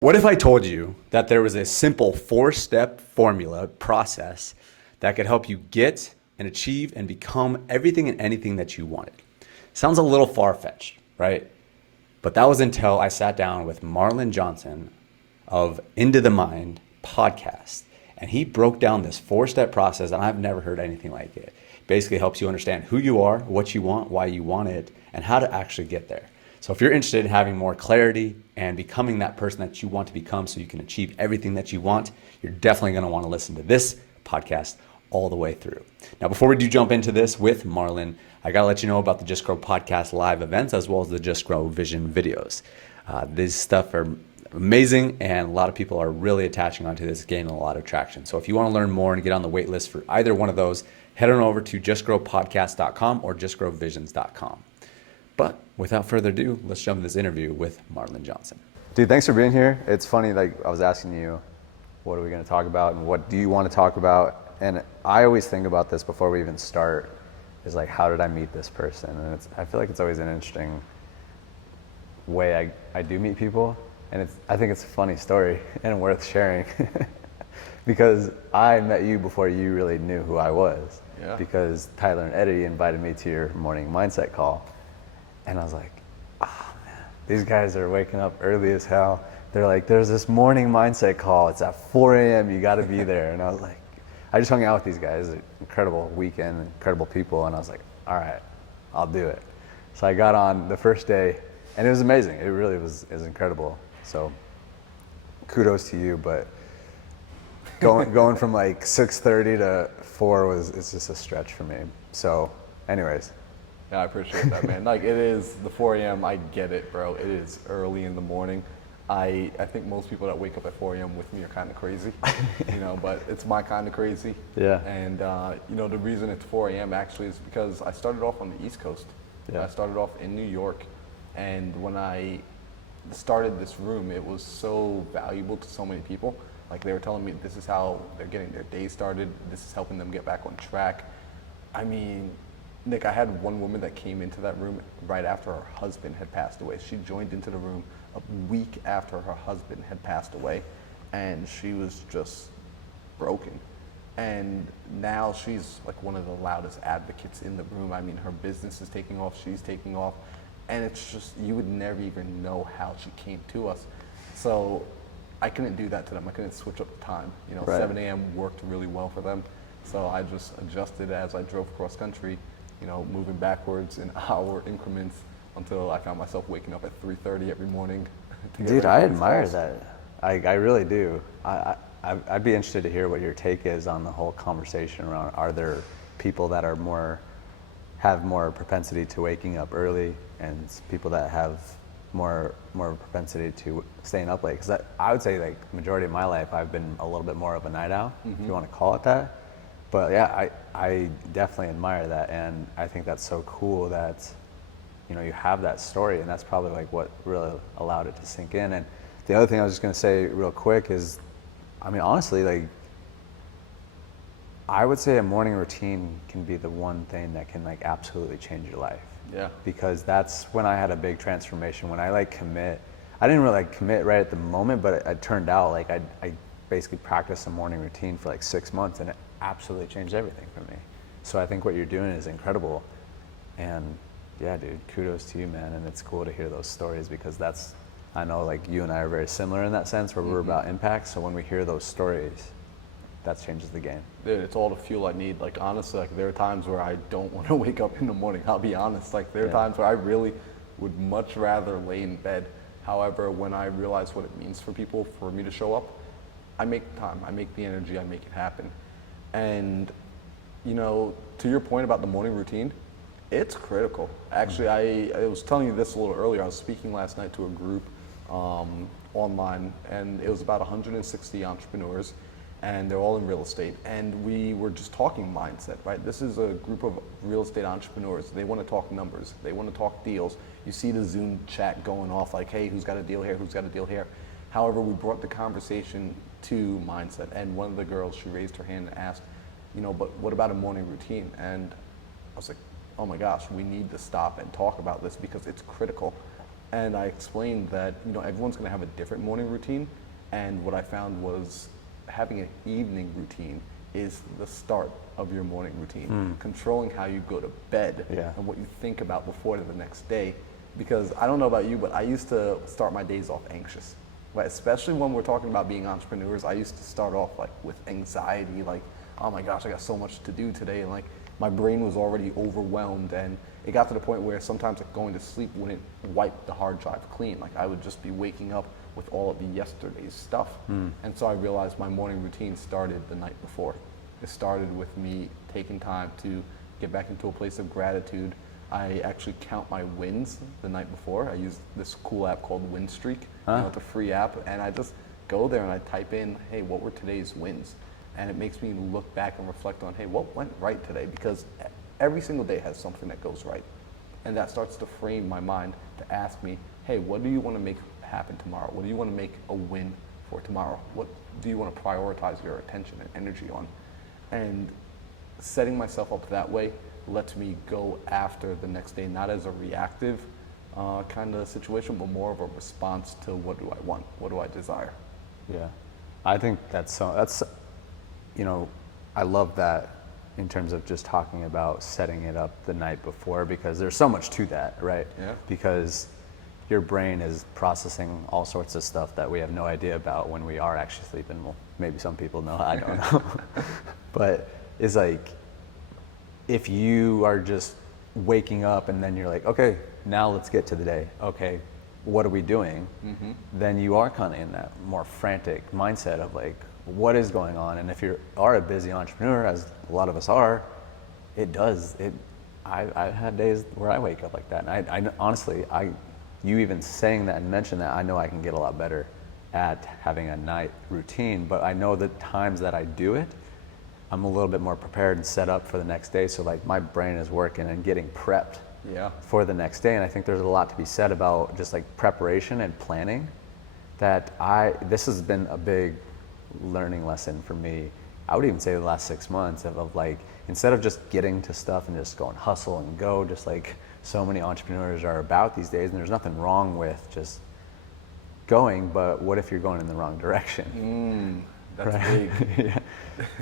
What if I told you that there was a simple four-step formula process that could help you get and achieve and become everything and anything that you wanted? Sounds a little far-fetched, right? But that was until I sat down with Marlon Johnson of Into the Mind podcast. And he broke down this four-step process, and I've never heard anything like it. Basically helps you understand who you are, what you want, why you want it, and how to actually get there. So if you're interested in having more clarity and becoming that person that you want to become so you can achieve everything that you want, you're definitely going to want to listen to this podcast all the way through. Now, before we do jump into this with Marlon, I got to let you know about the Just Grow podcast live events as well as the Just Grow Vision videos. These stuff are amazing, and a lot of people are really attaching onto this, gaining a lot of traction. So if you want to learn more and get on the wait list for either one of those, head on over to justgrowpodcast.com or justgrowvisions.com. But without further ado, let's jump into this interview with Marlon Johnson. Dude, thanks for being here. It's funny, like I was asking you, what are we going to talk about and what do you want to talk about? And I always think about this before we even start, is like, how did I meet this person? And I feel like it's always an interesting way I do meet people. And I think it's a funny story and worth sharing because I met you before you really knew who I was. Yeah. Because Tyler and Eddie invited me to your morning mindset call. And I was like, oh man, these guys are waking up early as hell. They're like, there's this morning mindset call. It's at 4 a.m. You got to be there. And I was like, I just hung out with these guys. Incredible weekend, incredible people. And I was like, all right, I'll do it. So I got on the first day and it was amazing. It really was incredible. So kudos to you. But going from like 6:30 to 4 it's just a stretch for me. So anyways. Yeah, I appreciate that, man. Like, it is the 4 a.m. I get it, bro. It is early in the morning. I think most people that wake up at 4 a.m. with me are kind of crazy, but it's my kind of crazy. Yeah. And, the reason it's 4 a.m. actually is because I started off on the East Coast. Yeah. I started off in New York. And when I started this room, it was so valuable to so many people. Like, they were telling me this is how they're getting their day started. This is helping them get back on track. I mean, Nick, I had one woman that came into that room right after her husband had passed away. She joined into the room a week after her husband had passed away, and she was just broken. And now she's like one of the loudest advocates in the room. I mean, her business is taking off, she's taking off, and it's just, you would never even know how she came to us. So I couldn't do that to them. I couldn't switch up the time. Right. 7 a.m. worked really well for them. So I just adjusted as I drove cross country, moving backwards in hour increments until I found myself waking up at 3:30 every morning. Dude, I admire that. I really do. I'd be interested to hear what your take is on the whole conversation around, are there people that are have more propensity to waking up early and people that have more propensity to staying up late? Because I would say, like, majority of my life I've been a little bit more of a night owl, if you want to call it that. But yeah, I definitely admire that, and I think that's so cool that you have that story, and that's probably like what really allowed it to sink in. And the other thing I was just gonna say real quick is, I mean, honestly, like, I would say a morning routine can be the one thing that can like absolutely change your life. Yeah. Because that's when I had a big transformation. When I commit, I didn't really commit right at the moment, but it turned out like I basically practiced a morning routine for like 6 months, and it absolutely changed everything for me. So I think what you're doing is incredible, and yeah, dude, kudos to you, man. And it's cool to hear those stories because I know like you and I are very similar in that sense, where we're about impact. So when we hear those stories, that changes the game. Dude, it's all the fuel I need. Like, honestly, like, there are times where I don't want to wake up in the morning. I'll be honest. Like, there are times where I really would much rather lay in bed. However, when I realize what it means for people, for me to show up, I make time, I make the energy, I make it happen. And, to your point about the morning routine, it's critical. Actually, I was telling you this a little earlier. I was speaking last night to a group online, and it was about 160 entrepreneurs, and they're all in real estate. And we were just talking mindset, right? This is a group of real estate entrepreneurs. They want to talk numbers. They want to talk deals. You see the Zoom chat going off like, hey, who's got a deal here? Who's got a deal here? However, we brought the conversation to mindset, and one of the girls, she raised her hand and asked, but what about a morning routine? And I was like, oh my gosh, we need to stop and talk about this because it's critical. And I explained that, everyone's going to have a different morning routine. And what I found was having an evening routine is the start of your morning routine. Controlling how you go to bed and what you think about before the next day. Because I don't know about you, but I used to start my days off anxious. Right? Especially when we're talking about being entrepreneurs, I used to start off like with anxiety, like, oh my gosh, I got so much to do today. And like my brain was already overwhelmed, and it got to the point where sometimes like going to sleep wouldn't wipe the hard drive clean. Like I would just be waking up with all of the yesterday's stuff. And so I realized my morning routine started the night before. It started with me taking time to get back into a place of gratitude. I actually count my wins the night before. I use this cool app called Winstreak. It's a free app, and I just go there and I type in, hey, what were today's wins? And it makes me look back and reflect on, hey, what went right today? Because every single day has something that goes right. And that starts to frame my mind to ask me, hey, what do you want to make happen tomorrow? What do you want to make a win for tomorrow? What do you want to prioritize your attention and energy on? And setting myself up that way lets me go after the next day, not as a reactive kind of situation, but more of a response to what do I want? What do I desire? Yeah, I think I love that in terms of just talking about setting it up the night before, because there's so much to that, right? Yeah. Because your brain is processing all sorts of stuff that we have no idea about when we are actually sleeping. Well, maybe some people know, I don't know. But it's like, if you are just waking up and then you're like, okay, now let's get to the day. Okay, what are we doing? Then you are kind of in that more frantic mindset of like, what is going on? And if you are a busy entrepreneur, as a lot of us are, I've had days where I wake up like that. And I honestly, you even saying that and mention that, I know I can get a lot better at having a night routine, but I know the times that I do it, I'm a little bit more prepared and set up for the next day. So like my brain is working and getting prepped for the next day. And I think there's a lot to be said about just like preparation and planning, this has been a big learning lesson for me. I would even say the last 6 months of like, instead of just getting to stuff and just going hustle and go, just like so many entrepreneurs are about these days, and there's nothing wrong with just going, but what if you're going in the wrong direction? That's right? big. Yeah.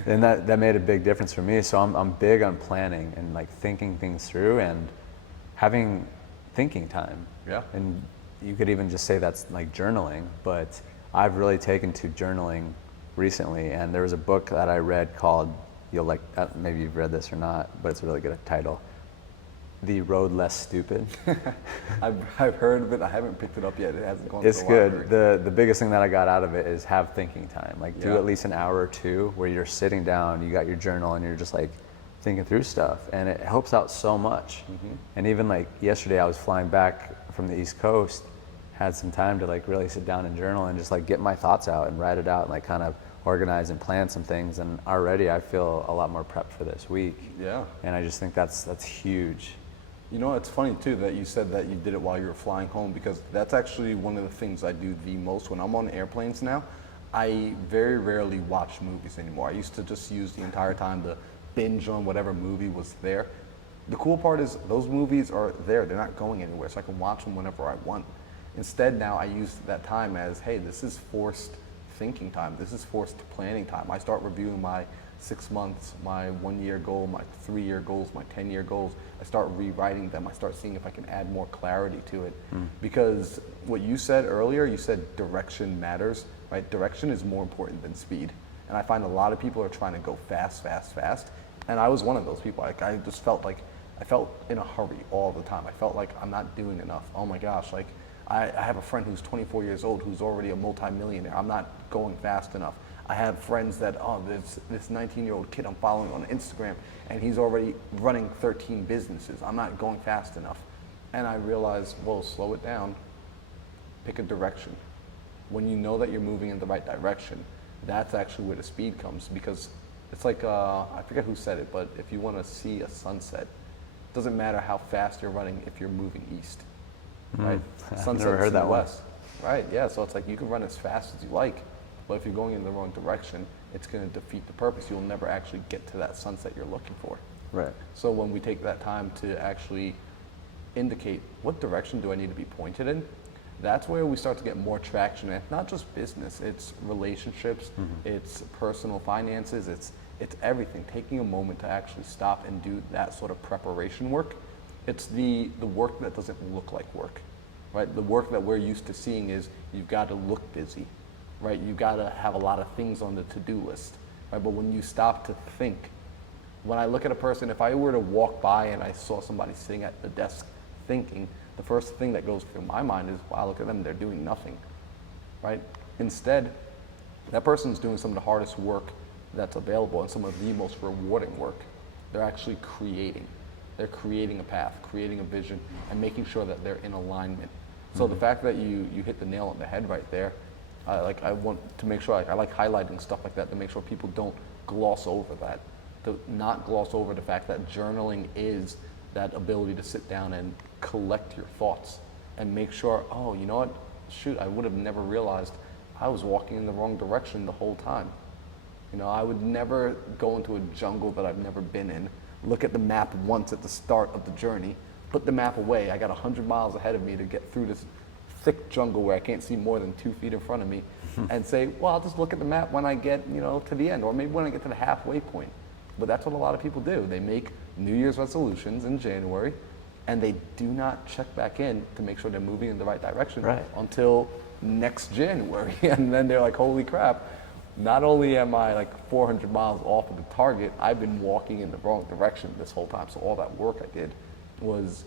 And that made a big difference for me. So I'm big on planning and like thinking things through and having thinking time. Yeah. And you could even just say that's like journaling, but I've really taken to journaling recently. And there was a book that I read called, maybe you've read this or not, but it's a really good title, The Road Less Stupid. I've heard of it. I haven't picked it up yet. It hasn't gone to It's the good. library. The biggest thing that I got out of it is have thinking time. Like do Yeah. at least an hour or two where you're sitting down, you got your journal, and you're just like thinking through stuff, and it helps out so much. And even like yesterday, I was flying back from the East Coast, had some time to like really sit down and journal and just like get my thoughts out and write it out and like kind of organize and plan some things. And already I feel a lot more prepped for this week. Yeah. And I just think that's huge. You know, it's funny too that you said that you did it while you were flying home, because that's actually one of the things I do the most when I'm on airplanes now. I very rarely watch movies anymore. I used to just use the entire time to binge on whatever movie was there. The cool part is those movies are there. They're not going anywhere, so I can watch them whenever I want. Instead, now I use that time as, hey, this is forced thinking time. This is forced planning time. I start reviewing my 6 months, my 1 year goal, my 3 year goals, my 10-year goals. I start rewriting them. I start seeing if I can add more clarity to it. Because what you said earlier, you said direction matters, right? Direction is more important than speed. And I find a lot of people are trying to go fast, fast, fast. And I was one of those people. Like I just felt like I felt in a hurry all the time. I felt like I'm not doing enough. Oh my gosh, like I have a friend who's 24 years old who's already a multimillionaire. I'm not going fast enough. I have friends that, there's this 19-year-old kid I'm following on Instagram, and he's already running 13 businesses. I'm not going fast enough. And I realized, well, slow it down. Pick a direction. When you know that you're moving in the right direction, that's actually where the speed comes, because it's like, I forget who said it, but if you want to see a sunset, it doesn't matter how fast you're running if you're moving east, right? I've never heard that one. West, right? Yeah, so it's like you can run as fast as you like, but if you're going in the wrong direction, it's going to defeat the purpose. You'll never actually get to that sunset you're looking for. Right. So when we take that time to actually indicate what direction do I need to be pointed in, that's where we start to get more traction. And it's not just business, it's relationships, it's personal finances, it's everything. Taking a moment to actually stop and do that sort of preparation work. It's the work that doesn't look like work, right? The work that we're used to seeing is you've got to look busy, right? You've got to have a lot of things on the to-do list, right? But when you stop to think, when I look at a person, if I were to walk by and I saw somebody sitting at the desk thinking, the first thing that goes through my mind is, wow, look at them, they're doing nothing, right? Instead, that person's doing some of the hardest work that's available and some of the most rewarding work. They're actually creating. They're creating a path, creating a vision, and making sure that they're in alignment. So the fact that you hit the nail on the head right there, I want to make sure, I like highlighting stuff like that to make sure people don't gloss over that, to not gloss over the fact that journaling is that ability to sit down and collect your thoughts and make sure, oh, you know what, shoot, I would have never realized I was walking in the wrong direction the whole time. You know, I would never go into a jungle that I've never been in, look at the map once at the start of the journey, put the map away, I got 100 miles ahead of me to get through this thick jungle where I can't see more than 2 feet in front of me, and say, well, I'll just look at the map when I get, to the end, or maybe when I get to the halfway point. But that's what a lot of people do. They make New Year's resolutions in January, and they do not check back in to make sure they're moving in the right direction until next January. And then they're like, holy crap, not only am I like 400 miles off of the target, I've been walking in the wrong direction this whole time. So all that work I did was,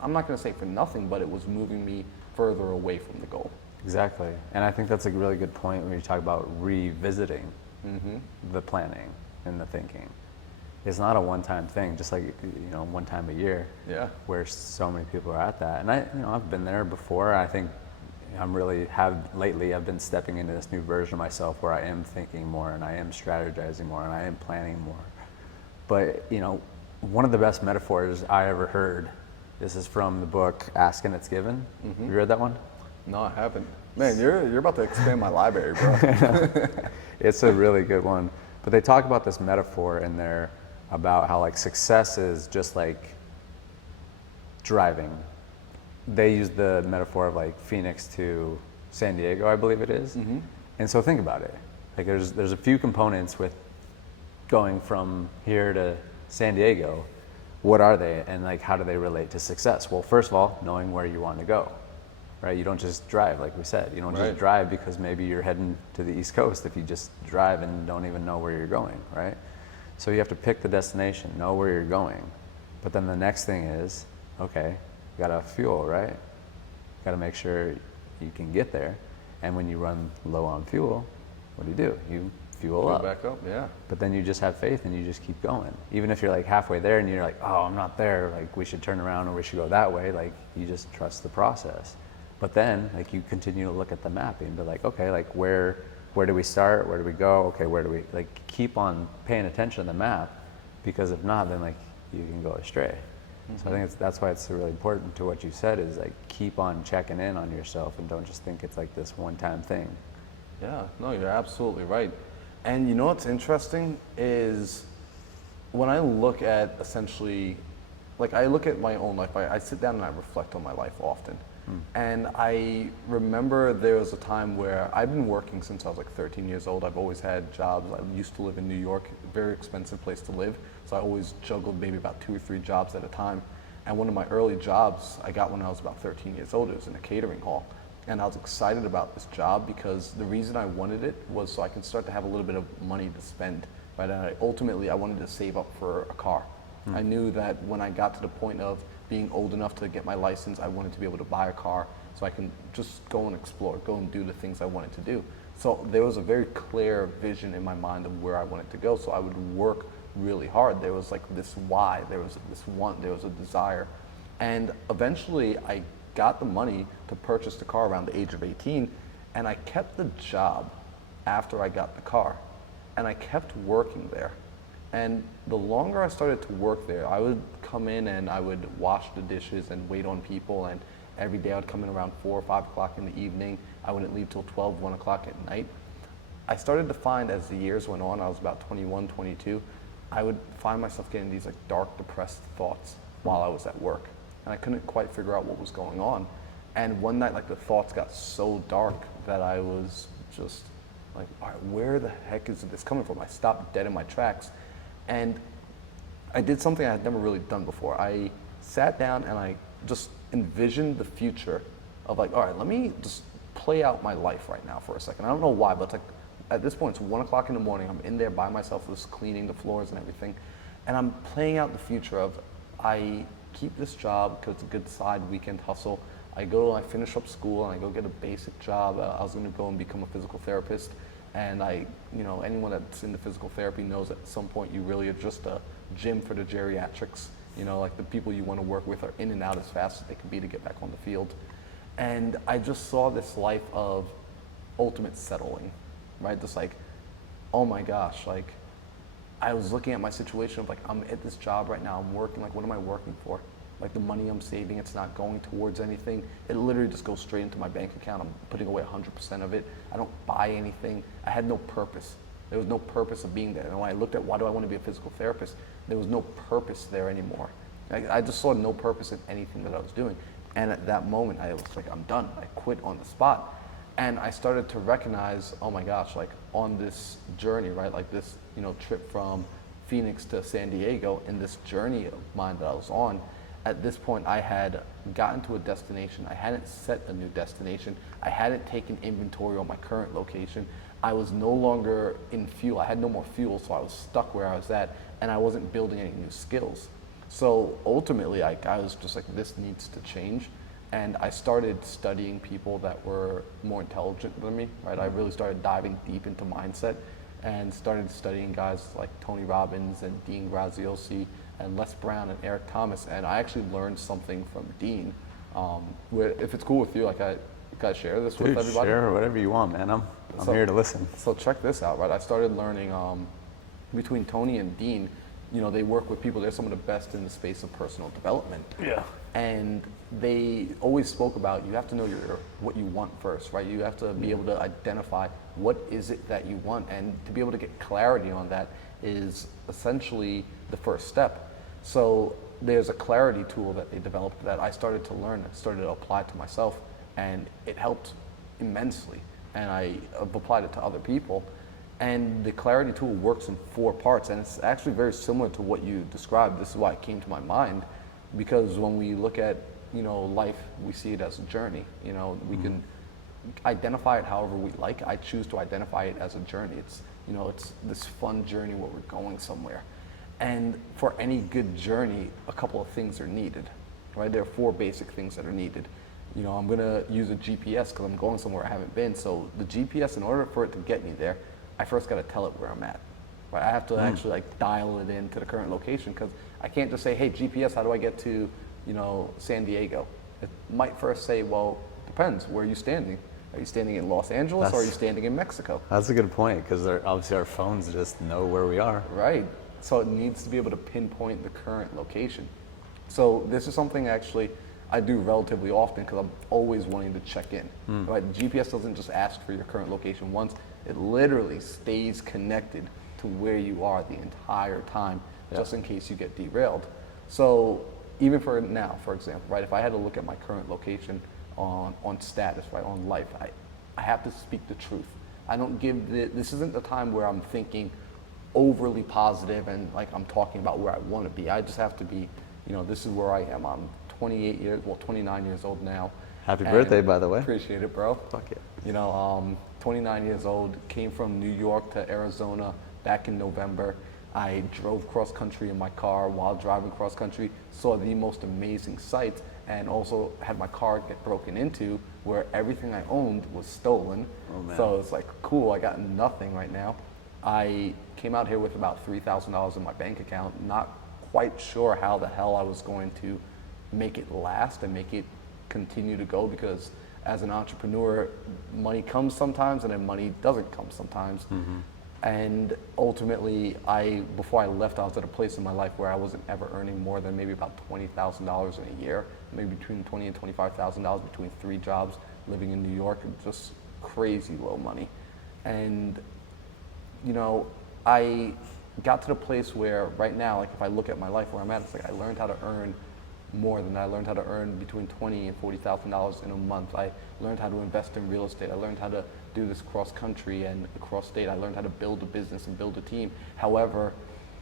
I'm not going to say for nothing, but it was moving me further away from the goal. Exactly. And I think that's a really good point when you talk about revisiting the planning and the thinking. It's not a one-time thing, just like, one time a year. Yeah. Where so many people are at that. And I've been there before. I think lately I've been stepping into this new version of myself where I am thinking more and I am strategizing more and I am planning more. But, one of the best metaphors I ever heard, this is from the book Ask and It's Given. Have you read that one? No, I haven't. Man, you're about to expand my library, bro. It's a really good one. But they talk about this metaphor in there about how like success is just like driving. They use the metaphor of like Phoenix to San Diego, I believe it is. And so think about it. Like there's a few components with going from here to San Diego. What are they, and like how do they relate to success? Well, first of all, knowing where you want to go, right? You don't just drive, like we said. You don't just drive because maybe you're heading to the East Coast if you just drive and don't even know where you're going, right? So you have to pick the destination, know where you're going. But then the next thing is, okay, you gotta fuel, right? Gotta make sure you can get there. And when you run low on fuel, what do? You fuel up. Back up, yeah. But then you just have faith and you just keep going. Even if you're like halfway there and you're like, oh, I'm not there, like we should turn around or we should go that way, like you just trust the process. But then like you continue to look at the map and be like, okay, like where do we start? Where do we go? Okay, where do we, like keep on paying attention to the map, because if not, then like you can go astray. So I think that's why it's really important to what you said is like keep on checking in on yourself and don't just think it's like this one-time thing. Yeah, no, you're absolutely right. And you know what's interesting is when I look at essentially, like I look at my own life, I sit down and I reflect on my life often. And I remember there was a time where I've been working since I was like 13 years old. I've always had jobs. I used to live in New York, very expensive place to live. So I always juggled maybe about 2 or 3 jobs at a time. And one of my early jobs I got when I was about 13 years old. It was in a catering hall. And I was excited about this job because the reason I wanted it was so I could start to have a little bit of money to spend. Right? And I wanted to save up for a car. I knew that when I got to the point of being old enough to get my license, I wanted to be able to buy a car so I can just go and explore, go and do the things I wanted to do. So there was a very clear vision in my mind of where I wanted to go. So I would work really hard. There was like this why, there was this want, there was a desire. And eventually I got the money to purchase the car around the age of 18, and I kept the job after I got the car. And I kept working there. And the longer I started to work there, I would come in and I would wash the dishes and wait on people, and every day I would come in around 4 or 5 o'clock in the evening. I wouldn't leave till 12, 1 o'clock at night. I started to find as the years went on, I was about 21, 22, I would find myself getting these like dark, depressed thoughts while I was at work. and I couldn't quite figure out what was going on. And one night, like, the thoughts got so dark that I was just like, all right, where the heck is this coming from? I stopped dead in my tracks, and I did something I had never really done before. I sat down and I just envisioned the future of, like, all right, let me just play out my life right now for a second. I don't know why, but it's like, at this point, it's 1 o'clock in the morning. I'm in there by myself, just cleaning the floors and everything. And I'm playing out the future of, I keep this job because it's a good side weekend hustle. I finish up school and I go get a basic job. I was gonna go and become a physical therapist. And anyone that's into physical therapy knows at some point you really are just a gym for the geriatrics. Like, the people you want to work with are in and out as fast as they can be to get back on the field. And I just saw this life of ultimate settling, right? Just like, oh my gosh, like, I was looking at my situation of, like, I'm at this job right now, I'm working, like, what am I working for? Like, the money I'm saving, it's not going towards anything. It literally just goes straight into my bank account. I'm putting away 100% of it. I don't buy anything. I had no purpose. There was no purpose of being there. And when I looked at why do I want to be a physical therapist, there was no purpose there anymore. I just saw no purpose in anything that I was doing. And at that moment, I was like, I'm done. I quit on the spot. And I started to recognize, oh my gosh, like, on this journey, right? Like, this, trip from Phoenix to San Diego, and this journey of mine that I was on, at this point, I had gotten to a destination. I hadn't set a new destination. I hadn't taken inventory on my current location. I was no longer in fuel. I had no more fuel, so I was stuck where I was at, and I wasn't building any new skills. So ultimately, I was just like, this needs to change. And I started studying people that were more intelligent than me, right? I really started diving deep into mindset and started studying guys like Tony Robbins and Dean Graziosi and Les Brown and Eric Thomas. And I actually learned something from Dean. If it's cool with you, like, I share this with everybody? Share whatever you want, man. I'm here to listen. So check this out, right? I started learning between Tony and Dean, they work with people. They're some of the best in the space of personal development. Yeah. And they always spoke about, you have to know what you want first, right? You have to be able to identify what is it that you want, and to be able to get clarity on that is essentially the first step. So there's a clarity tool that they developed that I started to learn, I started to apply to myself, and it helped immensely. And I've applied it to other people. And the clarity tool works in 4 parts, and it's actually very similar to what you described. This is why it came to my mind, because when we look at, life, we see it as a journey. We can identify it however we like. I choose to identify it as a journey. It's this fun journey where we're going somewhere. And for any good journey, a couple of things are needed, right? There are 4 basic things that are needed. I'm gonna use a GPS because I'm going somewhere I haven't been. So the GPS, in order for it to get me there, I first got to tell it where I'm at. Right? I have to actually, like, dial it into the current location, because I can't just say, hey, GPS, how do I get to, San Diego? It might first say, well, depends. Where are you standing? Are you standing in Los Angeles, or are you standing in Mexico? That's a good point, because obviously our phones just know where we are. Right. So it needs to be able to pinpoint the current location. So this is something actually I do relatively often, because I'm always wanting to check in. Right? The GPS doesn't just ask for your current location once. It literally stays connected to where you are the entire time, just in case you get derailed. So even for now, for example, right, if I had to look at my current location on status, right, on life, I have to speak the truth. I don't give this isn't the time where I'm thinking overly positive and like I'm talking about where I want to be. I just have to be, this is where I am. I'm 29 years old now. Happy birthday, by the way. Appreciate it, bro. Fuck it. 29 years old, came from New York to Arizona back in November. I drove cross country in my car. While driving cross country, saw the most amazing sights, and also had my car get broken into where everything I owned was stolen. Oh, man. So it's like, cool, I got nothing right now. I came out here with about $3,000 in my bank account, not quite sure how the hell I was going to make it last and make it continue to go, because as an entrepreneur, money comes sometimes and then money doesn't come sometimes. And ultimately, before I left, I was at a place in my life where I wasn't ever earning more than maybe about $20,000 in a year, maybe between $20,000 and $25,000 between 3 jobs, living in New York, and just crazy low money. And I got to the place where right now, like if I look at my life where I'm at, it's like I learned how to earn more than that. I learned how to earn between $20,000 and $40,000 in a month. I learned how to invest in real estate. I learned how to do this cross country and across state. I learned how to build a business and build a team. However,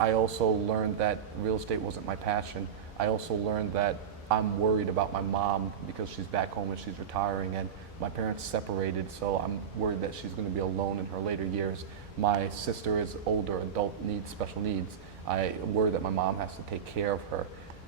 I also learned that real estate wasn't my passion. I also learned that I'm worried about my mom because she's back home and she's retiring, and my parents separated, so I'm worried that she's going to be alone in her later years. My sister is older, adult, needs special needs. I worry that my mom has to take care of her,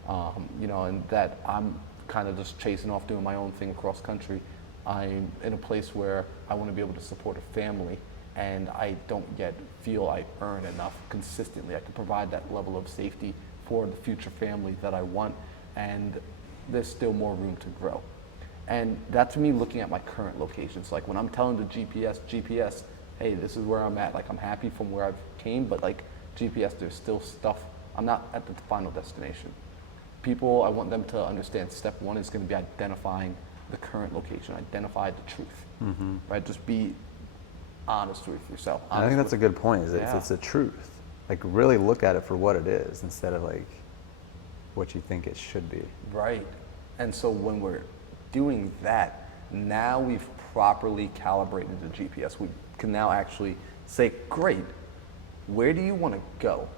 and that I'm kind of just chasing off doing my own thing across country. I'm in a place where I want to be able to support a family, and I don't yet feel I earn enough consistently. I can provide that level of safety for the future family that I want, and there's still more room to grow. And that's me looking at my current locations. Like when I'm telling the GPS, hey, this is where I'm at. Like I'm happy from where I've came, but like GPS, there's still stuff. I'm not at the final destination. People, I want them to understand step one is going to be identifying the current location, identify the truth, right? Just be honest with yourself. I think that's a good point. It's the truth. Like really look at it for what it is instead of like what you think it should be. Right. And so when we're doing that, now we've properly calibrated the GPS. We can now actually say, great, where do you want to go?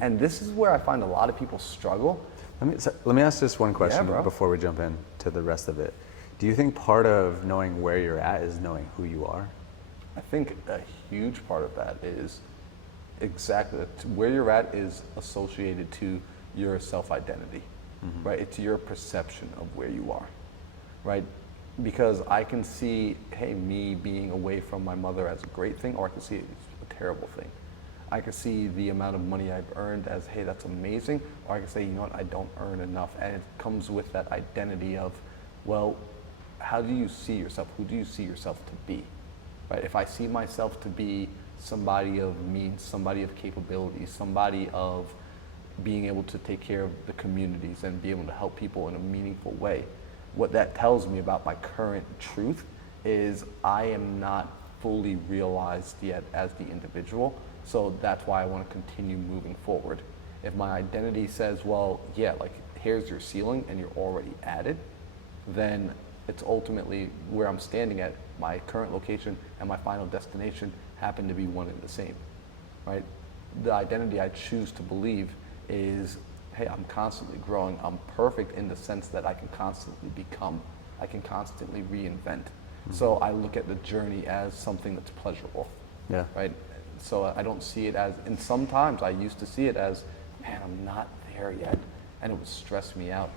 And this is where I find a lot of people struggle. Let me ask just one question bro. before we jump into the rest of it. Do you think part of knowing where you're at is knowing who you are? I think a huge part of that is exactly where you're at is associated to your self-identity, right? It's your perception of where you are, right? Because I can see, hey, me being away from my mother as a great thing, or I can see it as a terrible thing. I can see the amount of money I've earned as, hey, that's amazing, or I can say, you know what, I don't earn enough. And it comes with that identity of, well, how do you see yourself? Who do you see yourself to be, right? If I see myself to be somebody of means, somebody of capabilities, somebody of being able to take care of the communities and be able to help people in a meaningful way, what that tells me about my current truth is I am not fully realized yet as the individual. So that's why I want to continue moving forward. If my identity says, well, yeah, like here's your ceiling and you're already at it, then it's ultimately where I'm standing at. My current location and my final destination happen to be one and the same, right? The identity I choose to believe is, hey, I'm constantly growing. I'm perfect in the sense that I can constantly become. I can constantly reinvent. So I look at the journey as something that's pleasurable, right? So I don't see it as, and sometimes I used to see it as, man, I'm not there yet, and it would stress me out.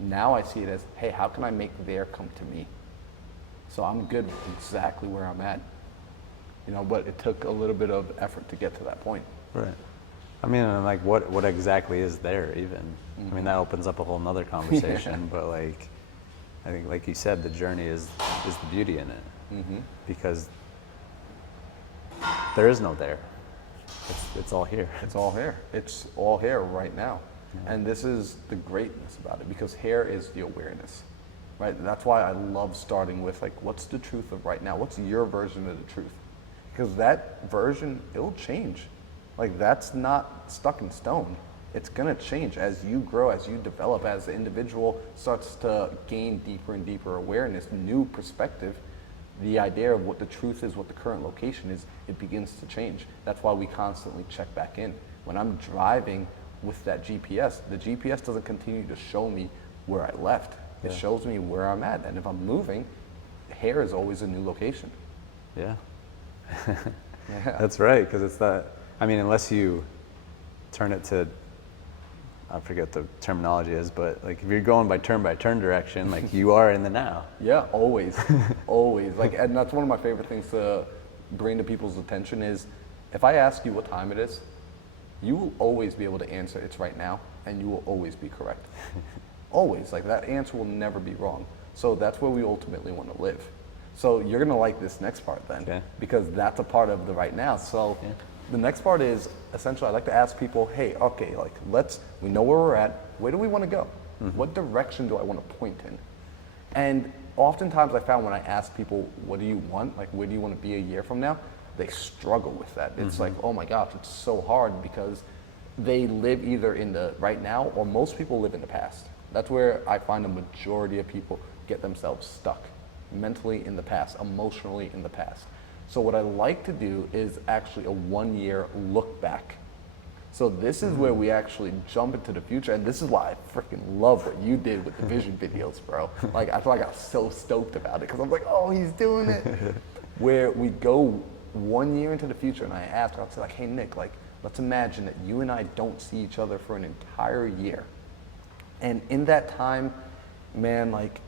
Now I see it as, hey, how can I make there come to me? So I'm good with exactly where I'm at, but it took a little bit of effort to get to that point. Right. I mean, like what exactly is there even? I mean, that opens up a whole nother conversation, but like, I think like you said, the journey is the beauty in it, because there is no there. It's all here. It's all here. It's all here right now. And this is the greatness about it, because here is the awareness, right? That's why I love starting with like, what's the truth of right now? What's your version of the truth? Because that version, it'll change. Like that's not stuck in stone. It's gonna change as you grow, as you develop, as the individual starts to gain deeper and deeper awareness, new perspective. The idea of what the truth is, what the current location is, it begins to change. That's why we constantly check back in. When I'm driving with that GPS, the GPS doesn't continue to show me where I left. It shows me where I'm at. And if I'm moving, here is always a new location. Yeah. That's right, because it's that, I mean, unless you turn it to, I forget the terminology is, but like if you're going by turn direction, like you are in the now. Yeah, always, always. Like, and that's one of my favorite things to bring to people's attention is, if I ask you what time it is, you will always be able to answer it's right now, and you will always be correct. Always, like that answer will never be wrong. So that's where we ultimately want to live. So you're gonna like this next part then, because that's a part of the right now. So the next part is essentially, I like to ask people, hey, okay, like we know where we're at. Where do we want to go? What direction do I want to point in? And oftentimes I found when I ask people, what do you want? Like, where do you want to be a year from now? They struggle with that. It's like, oh my gosh, it's so hard, because they live either in the right now, or most people live in the past. That's where I find a majority of people get themselves stuck, mentally in the past, emotionally in the past. So what I like to do is actually a 1-year look back. So this is where we actually jump into the future, and this is why I freaking love what you did with the vision videos, bro. Like, I feel like I was so stoked about it, because I'm like, oh, he's doing it. Where we go 1 year into the future, and I asked, I'll say like, hey, Nick, like, let's imagine that you and I don't see each other for an entire year. And in that time, man, like,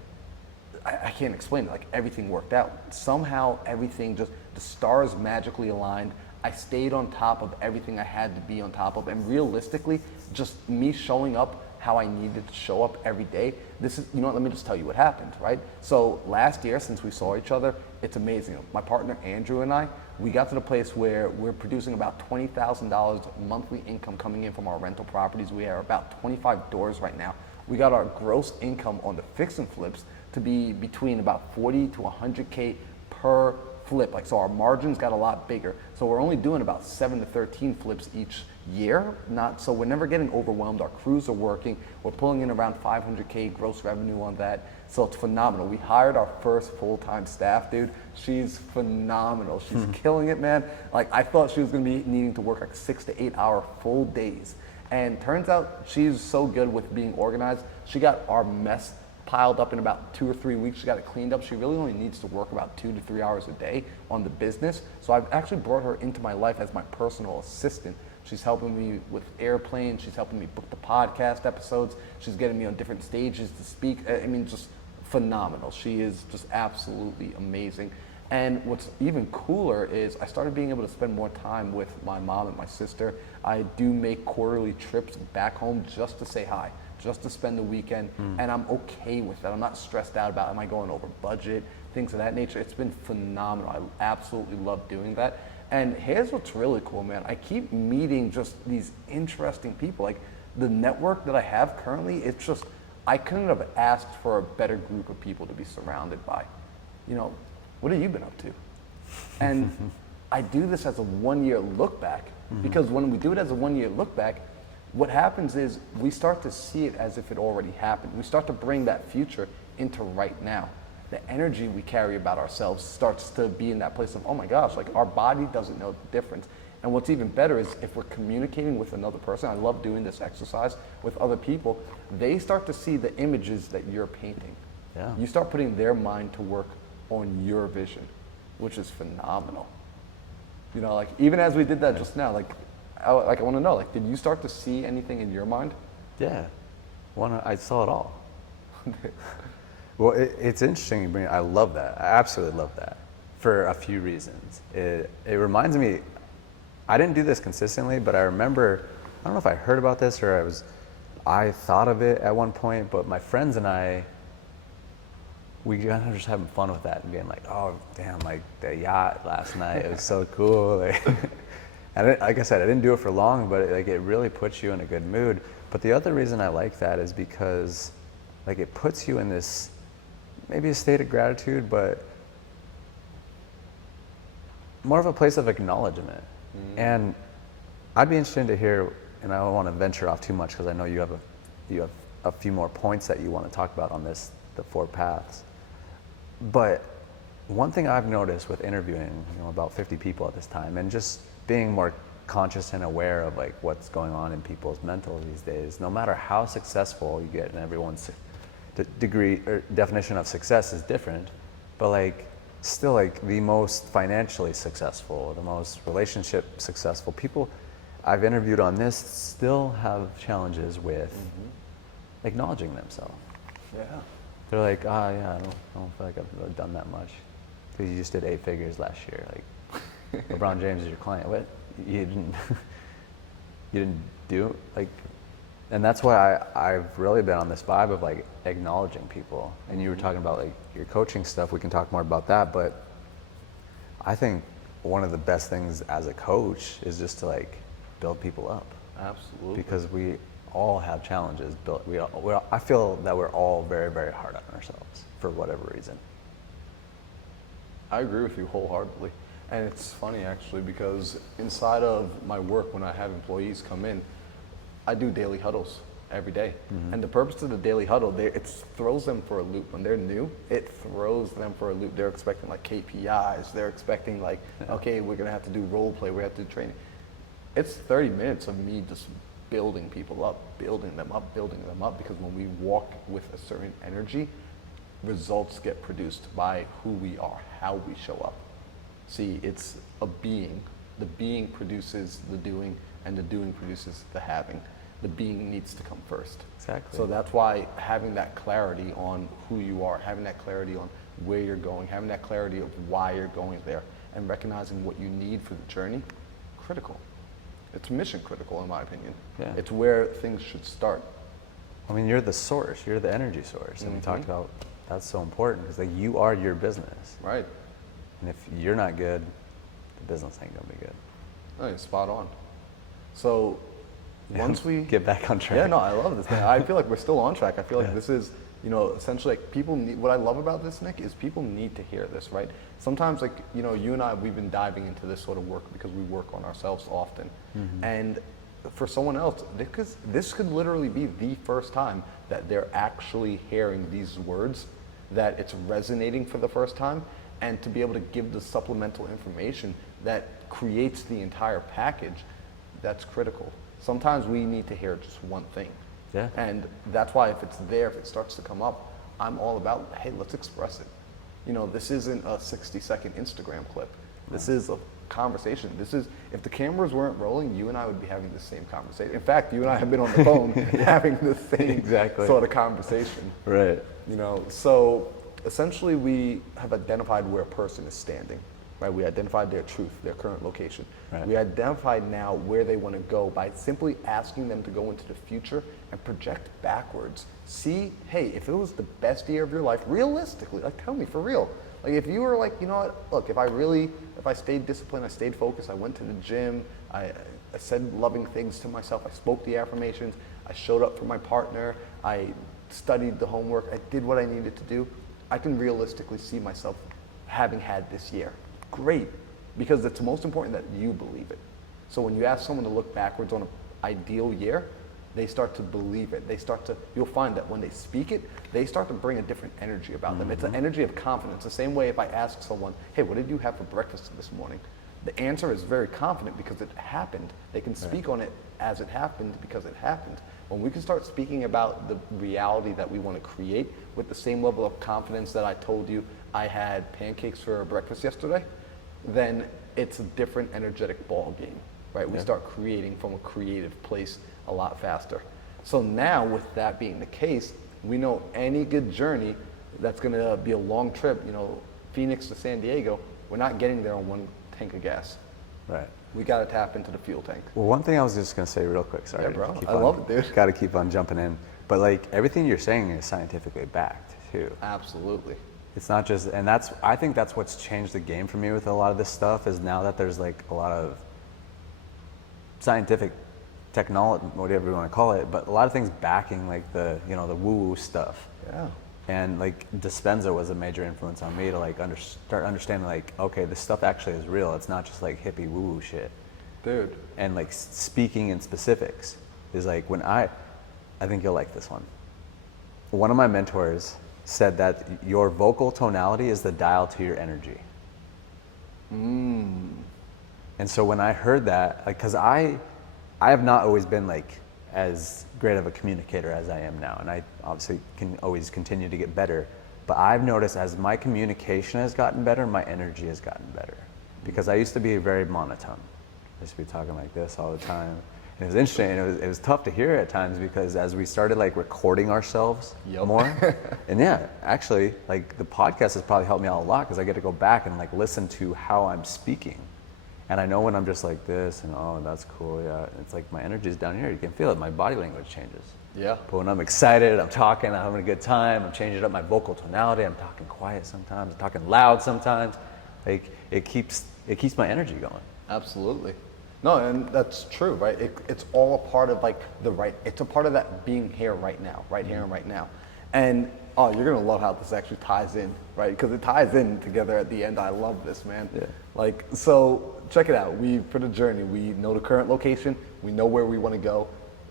I can't explain it, like, everything worked out. Somehow, everything just, the stars magically aligned. I stayed on top of everything I had to be on top of, and realistically, just me showing up how I needed to show up every day. This is, you know what, let me just tell you what happened, right? So last year, since we saw each other, it's amazing. My partner Andrew and I, we got to the place where we're producing about $20,000 monthly income coming in from our rental properties. We are about 25 doors right now. We got our gross income on the fix and flips to be between about 40 to 100K per flip. Like, so our margins got a lot bigger. So we're only doing about 7 to 13 flips each year. So we're never getting overwhelmed. Our crews are working. We're pulling in around 500K gross revenue on that. So it's phenomenal. We hired our first full-time staff, dude. She's phenomenal. She's killing it, man. Like, I thought she was gonna be needing to work like 6 to 8 hour full days. And turns out she's so good with being organized. She got our mess piled up in about 2 or 3 weeks. She got it cleaned up. She really only needs to work about 2 to 3 hours a day on the business. So I've actually brought her into my life as my personal assistant. She's helping me with airplanes. She's helping me book the podcast episodes. She's getting me on different stages to speak. I mean, just phenomenal. She is just absolutely amazing. And what's even cooler is I started being able to spend more time with my mom and my sister. I do make quarterly trips back home just to say hi, just to spend the weekend, and I'm okay with that. I'm not stressed out about, am I going over budget, things of that nature. It's been phenomenal. I absolutely love doing that. And here's what's really cool, man. I keep meeting just these interesting people. Like, the network that I have currently, it's just, I couldn't have asked for a better group of people to be surrounded by. You know, what have you been up to? And I do this as a 1-year look back, because when we do it as a 1-year look back, what happens is we start to see it as if it already happened. We start to bring that future into right now. The energy we carry about ourselves starts to be in that place of, oh my gosh, like, our body doesn't know the difference. And what's even better is if we're communicating with another person, I love doing this exercise with other people, they start to see the images that you're painting. Yeah. You start putting their mind to work on your vision, which is phenomenal. You know, like, even as we did that just now, like I want to know, like, did you start to see anything in your mind? Yeah, I saw it all. Well, it's interesting you bring it. I love that. I absolutely love that for a few reasons. It reminds me, I didn't do this consistently, but I remember, I don't know if I heard about this or I thought of it at one point, but my friends and I, we kind of just having fun with that and being like, oh, damn, like, the yacht last night, it was so cool. Like, and like I said, I didn't do it for long, but it really puts you in a good mood. But the other reason I like that is because, like, it puts you in this, maybe a state of gratitude, but more of a place of acknowledgement. And I'd be interested to hear, and I don't want to venture off too much because I know you have a few more points that you want to talk about on this, the 4 paths. But one thing I've noticed with interviewing, about 50 people at this time, and just being more conscious and aware of, like, what's going on in people's mental these days, no matter how successful you get, and everyone's degree or definition of success is different, but, like, still, like, the most financially successful, the most relationship successful people I've interviewed on this still have challenges with acknowledging themselves. Yeah. They're like, yeah, I don't feel like I've really done that much because you just did 8 figures last year. Like, LeBron James is your client. What? You didn't do, like, and that's why I've really been on this vibe of, like, acknowledging people. And you were talking about, like, your coaching stuff. We can talk more about that. But I think one of the best things as a coach is just to, like, build people up. Absolutely. Because we all have challenges. I feel that we're all very, very hard on ourselves for whatever reason. I agree with you wholeheartedly. And it's funny, actually, because inside of my work, when I have employees come in, I do daily huddles. every day. And the purpose of the daily huddle, it throws them for a loop. When they're new, it throws them for a loop. They're expecting like KPIs. They're expecting like, okay, we're gonna have to do role play. We have to do training. It's 30 minutes of me just building people up, building them up, building them up. Because when we walk with a certain energy, results get produced by who we are, how we show up. See, it's a being. The being produces the doing, and the doing produces the having. The being needs to come first. Exactly. So that's why having that clarity on who you are, having that clarity on where you're going, having that clarity of why you're going there, and recognizing what you need for the journey, critical. It's mission critical in my opinion. Yeah. It's where things should start. I mean, you're the source. You're the energy source. And we talked about that's so important because like you are your business. Right. And if you're not good, the business ain't gonna be good. No, you're spot on. So once we get back on track. Yeah, no, I love this, man. I feel like we're still on track. I feel like this is, essentially like people need, what I love about this, Nick, is people need to hear this, right? Sometimes like, you and I, we've been diving into this sort of work because we work on ourselves often. And for someone else, this could literally be the first time that they're actually hearing these words, that it's resonating for the first time, and to be able to give the supplemental information that creates the entire package, that's critical. Sometimes we need to hear just one thing. Yeah. And that's why if it's there, if it starts to come up, I'm all about, hey, let's express it. This isn't a 60-second Instagram clip. This is a conversation. If the cameras weren't rolling, you and I would be having the same conversation. In fact, you and I have been on the phone having the same sort of conversation. Right. So essentially we have identified where a person is standing. Right, we identified their truth, their current location. Right. We identified now where they want to go by simply asking them to go into the future and project backwards. See, hey, if it was the best year of your life, realistically, like tell me for real. Like if you were like, you know what, look, if I stayed disciplined, I stayed focused, I went to the gym, I said loving things to myself, I spoke the affirmations, I showed up for my partner, I studied the homework, I did what I needed to do, I can realistically see myself having had this year. Great, because it's most important that you believe it. So when you ask someone to look backwards on an ideal year, they start to believe it. You'll find that when they speak it, they start to bring a different energy about them. It's an energy of confidence. The same way if I ask someone, hey, what did you have for breakfast this morning? The answer is very confident because it happened. They can speak on it as it happened because it happened. When we can start speaking about the reality that we want to create with the same level of confidence that I told you I had pancakes for breakfast yesterday, then it's a different energetic ball game, right? We start creating from a creative place a lot faster. So now with that being the case, we know any good journey that's gonna be a long trip, Phoenix to San Diego, we're not getting there on one tank of gas. Right. We gotta tap into the fuel tank. Well, one thing I was just gonna say real quick, sorry. Yeah, bro, I love it, dude. Gotta keep on jumping in. But like everything you're saying is scientifically backed too. Absolutely. It's not just, and I think that's what's changed the game for me with a lot of this stuff is now that there's like a lot of scientific technology, whatever you want to call it, but a lot of things backing like the woo-woo stuff. Yeah. And like Dispenza was a major influence on me to like start understanding like, okay, this stuff actually is real. It's not just like hippie woo-woo shit. Dude. And like speaking in specifics is like when I think you'll like this one. One of my mentors said that your vocal tonality is the dial to your energy. And so when I heard that, like, cause I have not always been like as great of a communicator as I am now. And I obviously can always continue to get better, but I've noticed as my communication has gotten better, my energy has gotten better because I used to be very monotone. I used to be talking like this all the time. And it was interesting, and it was tough to hear at times because as we started like recording ourselves more, and yeah, actually like the podcast has probably helped me out a lot because I get to go back and like listen to how I'm speaking. And I know when I'm just like this and oh, that's cool, yeah. It's like my energy's down here, you can feel it, my body language changes. Yeah. But when I'm excited, I'm talking, I'm having a good time, I'm changing up my vocal tonality, I'm talking quiet sometimes, I'm talking loud sometimes. Like it keeps my energy going. Absolutely. No, and that's true, right? It's all a part of like it's a part of that being here right now, right here and right now. And oh, you're gonna love how this actually ties in, right? Because it ties in together at the end. I love this, man. Yeah. Like, so check it out. For the journey, we know the current location, we know where we wanna go.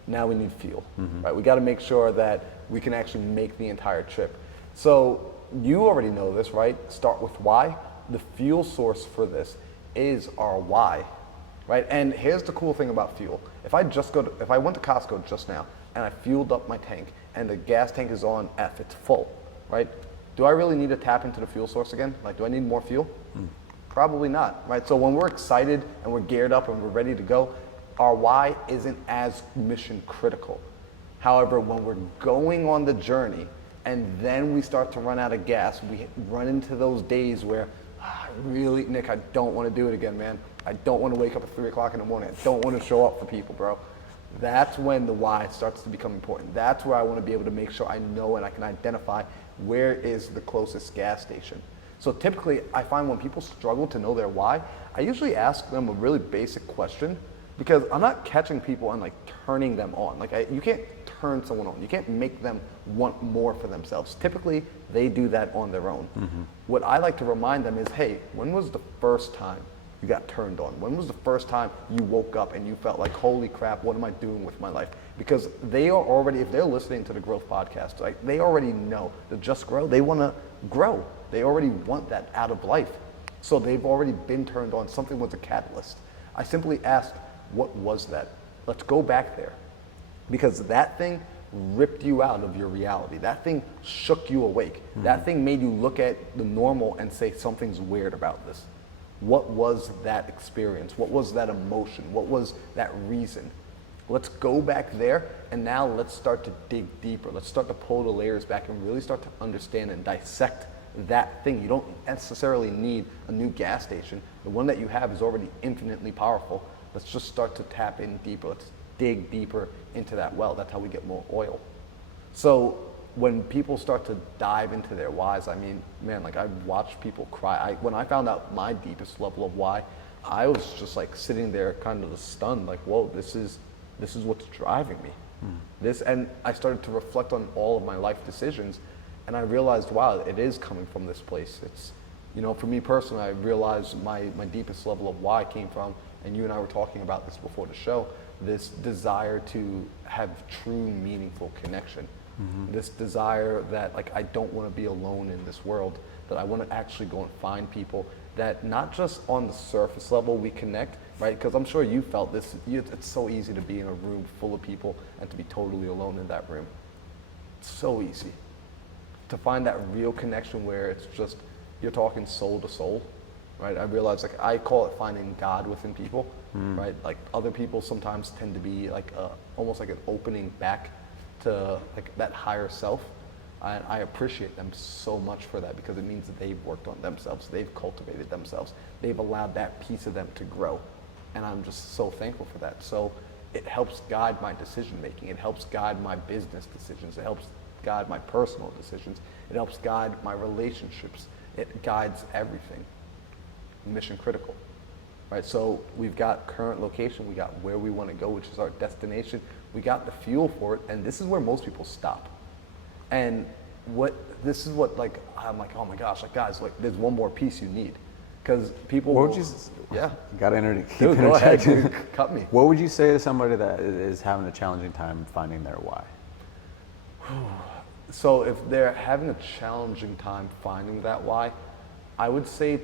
Now we need fuel, right? We got to make sure that we can actually make the entire trip. So you already know this, right? Start with why. The fuel source for this is our why, right? And here's the cool thing about fuel. If I went to Costco just now and I fueled up my tank and the gas tank is on F, it's full, right? Do I really need to tap into the fuel source again? Like, do I need more fuel? Probably not, right? So when we're excited and we're geared up and we're ready to go, our why isn't as mission critical. However, when we're going on the journey and then we start to run out of gas, we run into those days where, really, Nick, I don't want to do it again, man. I don't want to wake up at 3 o'clock in the morning. I don't want to show up for people, bro. That's when the why starts to become important. That's where I want to be able to make sure I know and I can identify where is the closest gas station. So typically, I find when people struggle to know their why, I usually ask them a really basic question, because I'm not catching people and like turning them on. You can't turn someone on. You can't make them want more for themselves. Typically, they do that on their own. What I like to remind them is, hey, when was the first time you got turned on? When was the first time you woke up and you felt like, holy crap, what am I doing with my life? Because they are already, if they're listening to the Growth Podcast, like, they already know to just grow. They want to grow. They already want that out of life. So they've already been turned on. Something was a catalyst. I simply asked, what was that? Let's go back there. Because that thing ripped you out of your reality. That thing shook you awake. That thing made you look at the normal and say, something's weird about this. What was that experience? What was that emotion? What was that reason? Let's go back there, and now let's start to dig deeper. Let's start to pull the layers back and really start to understand and dissect that thing. You don't necessarily need a new gas station. The one that you have is already infinitely powerful. Let's just start to tap in deeper. Let's dig deeper into that well. That's how we get more oil. So when people start to dive into their whys, I mean, man, like, I've watched people cry. When I found out my deepest level of why, I was just like sitting there kind of stunned, like, whoa, this is what's driving me. And I started to reflect on all of my life decisions, and I realized, wow, it is coming from this place. It's, for me personally, I realized my deepest level of why came from, and you and I were talking about this before the show, this desire to have true, meaningful connection. This desire that, like, I don't want to be alone in this world, that I want to actually go and find people that not just on the surface level we connect, right? Because I'm sure you felt this. It's so easy to be in a room full of people and to be totally alone in that room. It's so easy to find that real connection where it's just, you're talking soul to soul, right? I realize, like, I call it finding God within people, right? Like, other people sometimes tend to be like almost like an opening back to like that higher self. I appreciate them so much for that, because it means that they've worked on themselves, they've cultivated themselves, they've allowed that piece of them to grow, and I'm just so thankful for that. So it helps guide my decision making, it helps guide my business decisions, it helps guide my personal decisions, it helps guide my relationships, it guides everything. Mission critical, right? So we've got current location, we got where we want to go, which is our destination, we got the fuel for it, and this is where most people stop. And this is what, like, I'm like, oh my gosh, like, guys, like, there's one more piece you need, because people. What would you? Yeah. Got to keep Dude, go ahead, interjecting. dude, cut me. What would you say to somebody that is having a challenging time finding their why? So if they're having a challenging time finding that why, I would say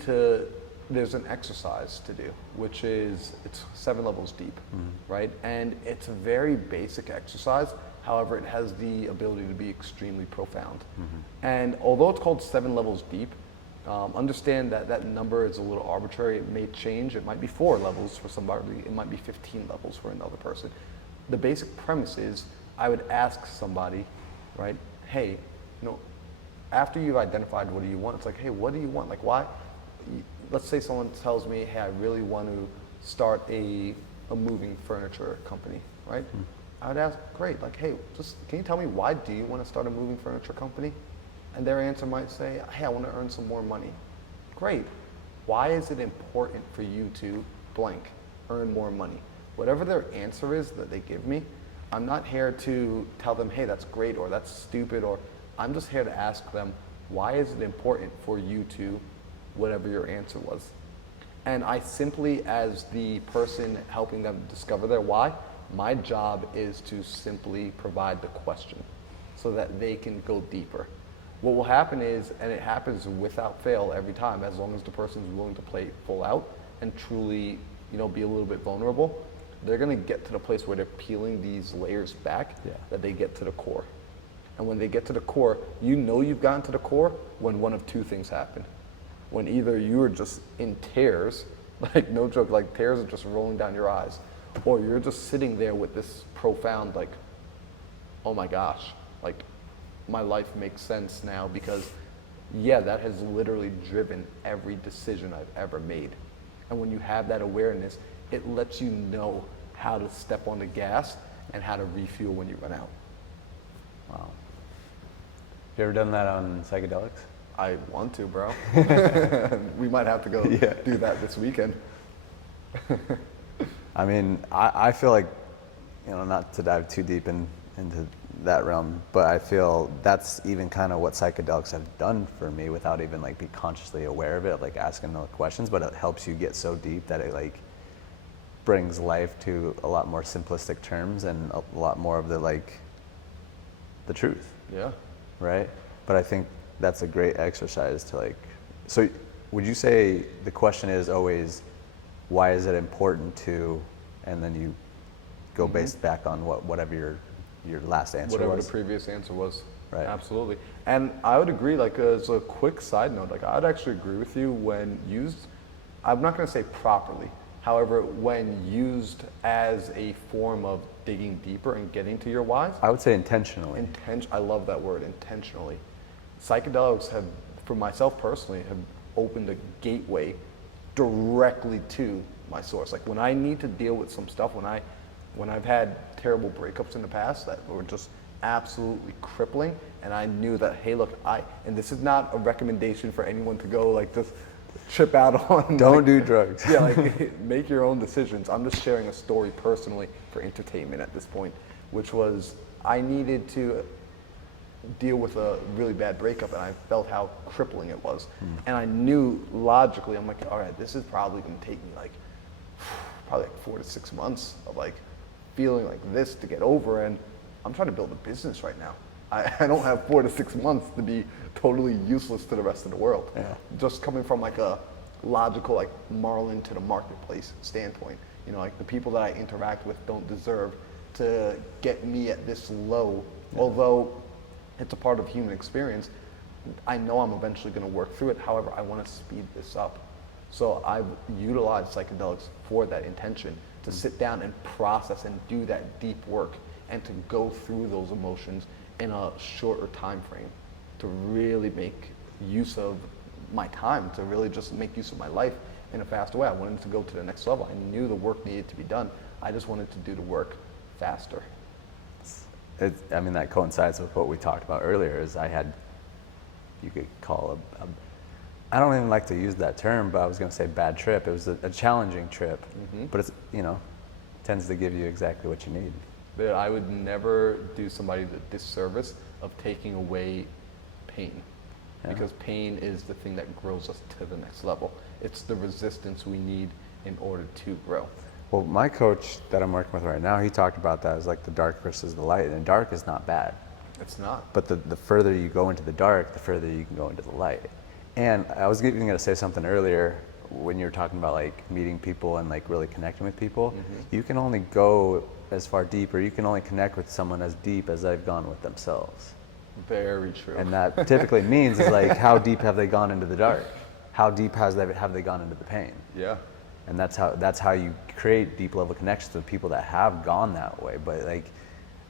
there's an exercise to do, which is, it's 7 levels deep, right? And it's a very basic exercise. However, it has the ability to be extremely profound. And although it's called 7 levels deep, understand that that number is a little arbitrary. It may change. It might be 4 levels for somebody. It might be 15 levels for another person. The basic premise is, I would ask somebody, right, hey, after you've identified what do you want, it's like, hey, what do you want? Like, why? Let's say someone tells me, hey, I really want to start a moving furniture company, right? I would ask, great, like, hey, just can you tell me, why do you want to start a moving furniture company? And their answer might say, hey, I want to earn some more money. Great. Why is it important for you to blank, earn more money? Whatever their answer is that they give me, I'm not here to tell them, hey, that's great, or that's stupid, or I'm just here to ask them, why is it important for you to, whatever your answer was? And I simply, as the person helping them discover their why, My job is to simply provide the question so that they can go deeper. What will happen is, and it happens without fail every time, as long as the person is willing to play full out and truly, be a little bit vulnerable, they're gonna get to the place where they're peeling these layers back, that they get to the core. And when they get to the core, you've gotten to the core when one of two things happen. When either you're just in tears, like no joke, like tears are just rolling down your eyes, or you're just sitting there with this profound, like, oh my gosh, like my life makes sense now because, that has literally driven every decision I've ever made. And when you have that awareness, it lets you know how to step on the gas and how to refuel when you run out. Wow. You ever done that on psychedelics? I want to, bro. We might have to go do that this weekend. I mean, I feel like, not to dive too deep into that realm, but I feel that's even kind of what psychedelics have done for me without even like be consciously aware of it, like asking the questions, but it helps you get so deep that it like brings life to a lot more simplistic terms and a lot more of the truth. Yeah. Right? But I think that's a great exercise to like, so would you say the question is always, why is it important to, and then you go based back on whatever your last answer whatever was? the previous answer was. Right. Absolutely. And I would agree, like as a quick side note, like I'd actually agree with you when used, I'm not going to say properly, however, when used as a form of digging deeper and getting to your whys. I would say intentionally. I love that word, intentionally. Psychedelics have, for myself personally, have opened a gateway directly to my source. Like when I need to deal with some stuff, when I've had terrible breakups in the past that were just absolutely crippling, and I knew that, hey, look, and this is not a recommendation for anyone to go like just trip out on. Don't do drugs. Yeah, like make your own decisions. I'm just sharing a story personally for entertainment at this point, which was I needed to deal with a really bad breakup, and I felt how crippling it was. And I knew logically, I'm like, all right, this is probably going to take me like 4 to 6 months of like feeling like this to get over, and I'm trying to build a business right now. I don't have 4 to 6 months to be totally useless to the rest of the world. Yeah. Just coming from like a logical, like Marlon to the marketplace standpoint. Like the people that I interact with don't deserve to get me at this low, although it's a part of human experience. I know I'm eventually going to work through it. However, I want to speed this up. So I've utilized psychedelics for that intention, to sit down and process and do that deep work and to go through those emotions in a shorter time frame, to really make use of my time, to really just make use of my life in a faster way. I wanted to go to the next level. I knew the work needed to be done. I just wanted to do the work faster. That coincides with what we talked about earlier, is I had, you could call I don't even like to use that term, but I was going to say bad trip. It was a challenging trip, but it's, tends to give you exactly what you need. That I would never do somebody the disservice of taking away pain, because pain is the thing that grows us to the next level. It's the resistance we need in order to grow. Well, my coach that I'm working with right now, he talked about that as like the dark versus the light, and dark is not bad. It's not. But the further you go into the dark, the further you can go into the light. And I was even going to say something earlier when you were talking about like meeting people and like really connecting with people. You can only go as far deep, or you can only connect with someone as deep as they've gone with themselves. Very true. And that typically means is like, how deep have they gone into the dark? How deep have they gone into the pain? Yeah. And that's how you create deep level connections with people that have gone that way. But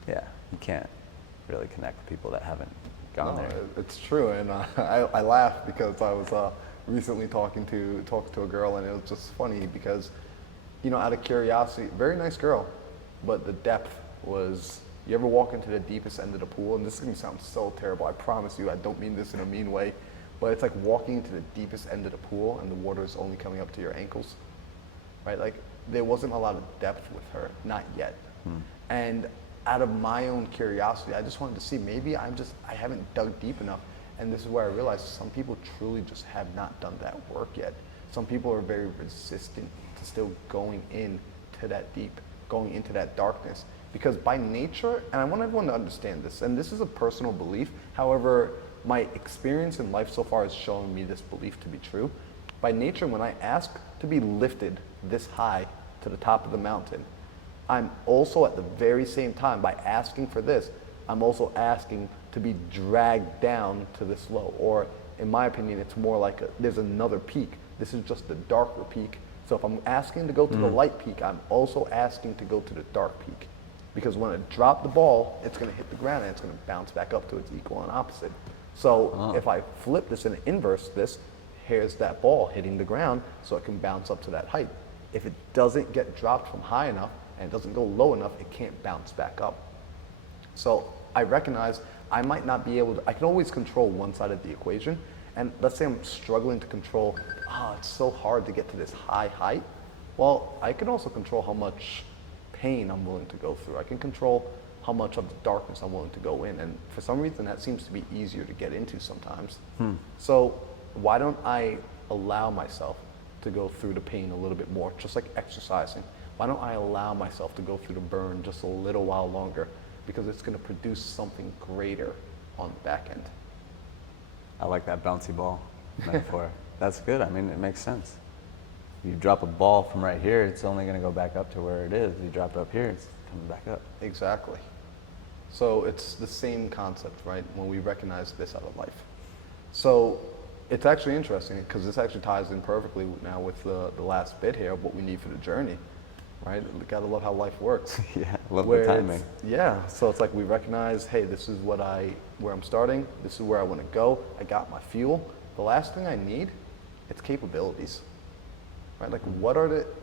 you can't really connect with people that haven't gone there. It's true, and I laugh because I was recently talking to a girl, and it was just funny because, out of curiosity, very nice girl, but the depth was. You ever walk into the deepest end of the pool, and this is gonna sound so terrible. I promise you, I don't mean this in a mean way, but it's like walking into the deepest end of the pool, and the water is only coming up to your ankles, right? Like there wasn't a lot of depth with her, not yet, and out of my own curiosity, I just wanted to see, maybe I haven't dug deep enough. And this is where I realized some people truly just have not done that work yet. Some people are very resistant to still going in to that deep. going into that darkness. Because by nature, and I want everyone to understand this, and this is a personal belief, however, my experience in life so far is showing me this belief to be true. By nature, when I ask to be lifted this high to the top of the mountain, I'm also at the very same time, by asking for this, I'm also asking to be dragged down to this low. Or in my opinion, it's more like there's another peak. This is just the darker peak. So if I'm asking to go to the light peak, I'm also asking to go to the dark peak. Because when I drop the ball, it's going to hit the ground and it's going to bounce back up to its equal and opposite. So if I flip this and inverse this, here's that ball hitting the ground so it can bounce up to that height. If it doesn't get dropped from high enough and it doesn't go low enough, it can't bounce back up. So I recognize I might not be able to, I can always control one side of the equation. And let's say I'm struggling to control, it's so hard to get to this high height. Well, I can also control how much pain I'm willing to go through. I can control how much of the darkness I'm willing to go in. And for some reason, that seems to be easier to get into sometimes. So why don't I allow myself to go through the pain a little bit more, just like exercising? Why don't I allow myself to go through the burn just a little while longer? Because it's going to produce something greater on the back end. I like that bouncy ball metaphor. That's good. I mean, it makes sense. You drop a ball from right here, it's only going to go back up to where it is. You drop it up here, it's coming back up. Exactly. So it's the same concept, right? When we recognize this out of life. So it's actually interesting because this actually ties in perfectly now with the last bit here of what we need for the journey, right? We gotta love how life works. Yeah, love the timing. Yeah, so it's like we recognize, hey, this is where I'm starting. This is where I want to go. I got my fuel. The last thing I need, it's capabilities. Right? Like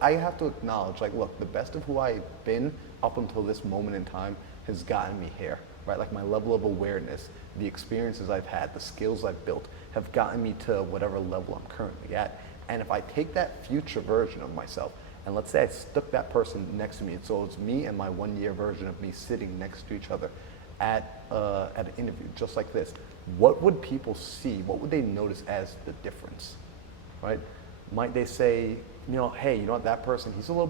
I have to acknowledge, like, look, the best of who I've been up until this moment in time has gotten me here, right? Like my level of awareness, the experiences I've had, the skills I've built have gotten me to whatever level I'm currently at. And if I take that future version of myself, and let's say I stuck that person next to me, so it's me and my 1 year version of me sitting next to each other at an interview just like this, what would people see? What would they notice as the difference, right? Might they say, hey, that person, he seems a little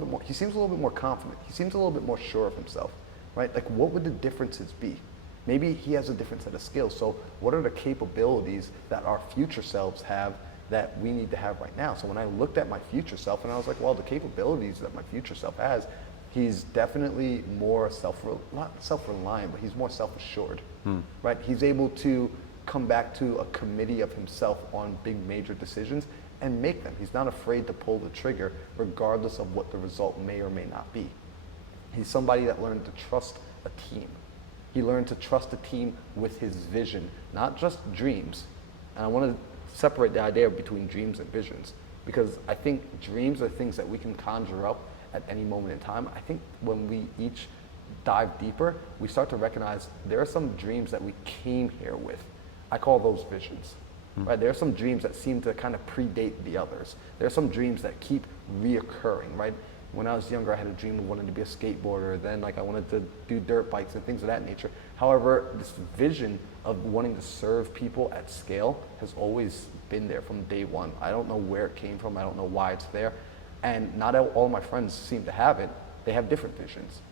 bit more confident. He seems a little bit more sure of himself, right? Like, what would the differences be? Maybe he has a different set of skills. So what are the capabilities that our future selves have that we need to have right now? So when I looked at my future self and I was like, well, the capabilities that my future self has, he's definitely more not self-reliant, but he's more self-assured, right? He's able to come back to a committee of himself on big major decisions and make them. He's not afraid to pull the trigger regardless of what the result may or may not be. He's somebody that learned to trust a team. He learned to trust a team with his vision, not just dreams. And I want to separate the idea between dreams and visions, because I think dreams are things that we can conjure up at any moment in time. I think when we each dive deeper, we start to recognize there are some dreams that we came here with. I call those visions. Right? There are some dreams that seem to kind of predate the others. There are some dreams that keep reoccurring, right? When I was younger, I had a dream of wanting to be a skateboarder. Then, I wanted to do dirt bikes and things of that nature. However, this vision of wanting to serve people at scale has always been there from day one. I don't know where it came from. I don't know why it's there. And not all my friends seem to have it. They have different visions.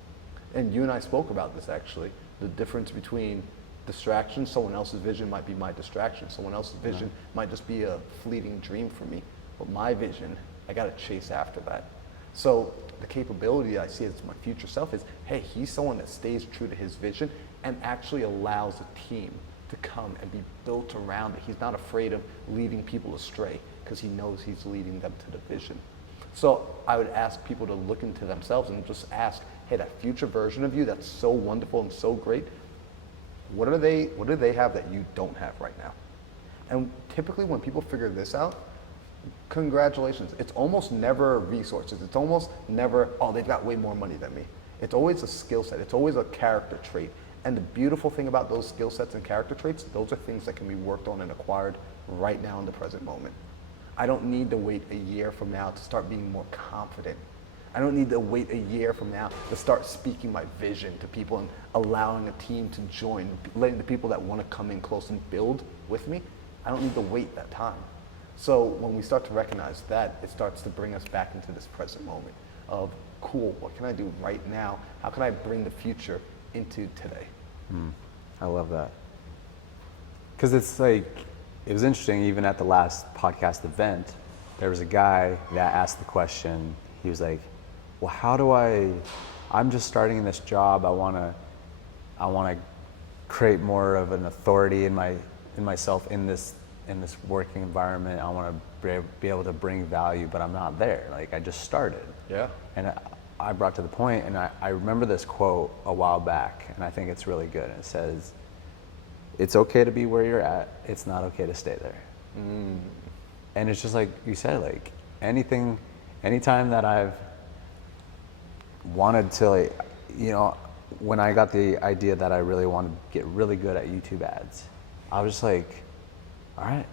And you and I spoke about this, actually. The difference between distraction. Someone else's vision might be my distraction. Someone else's vision might just be a fleeting dream for me. But my vision, I got to chase after that. So the capability I see as my future self is, hey, he's someone that stays true to his vision and actually allows a team to come and be built around it. He's not afraid of leading people astray because he knows he's leading them to the vision. So I would ask people to look into themselves and just ask, hey, that future version of you that's so wonderful and so great, what do they have that you don't have right now? And typically when people figure this out, congratulations. It's almost never resources. It's almost never, they've got way more money than me. It's always a skill set. It's always a character trait. And the beautiful thing about those skill sets and character traits, those are things that can be worked on and acquired right now in the present moment. I don't need to wait a year from now to start being more confident. I don't need to wait a year from now to start speaking my vision to people and allowing a team to join, letting the people that want to come in close and build with me. I don't need to wait that time. So when we start to recognize that, it starts to bring us back into this present moment of cool, what can I do right now? How can I bring the future into today? I love that. Because it's like, it was interesting, even at the last podcast event, there was a guy that asked the question, he was like, well, I'm just starting this job, I wanna create more of an authority in myself in this working environment. I want to be able to bring value, but I'm not there. Like, I just started. Yeah. And I brought to the point, and I remember this quote a while back, and I think it's really good. And it says, "It's okay to be where you're at. It's not okay to stay there." And it's just like you said, like anytime that I've wanted to, like, when I got the idea that I really wanted to get really good at YouTube ads, I was just like, all right,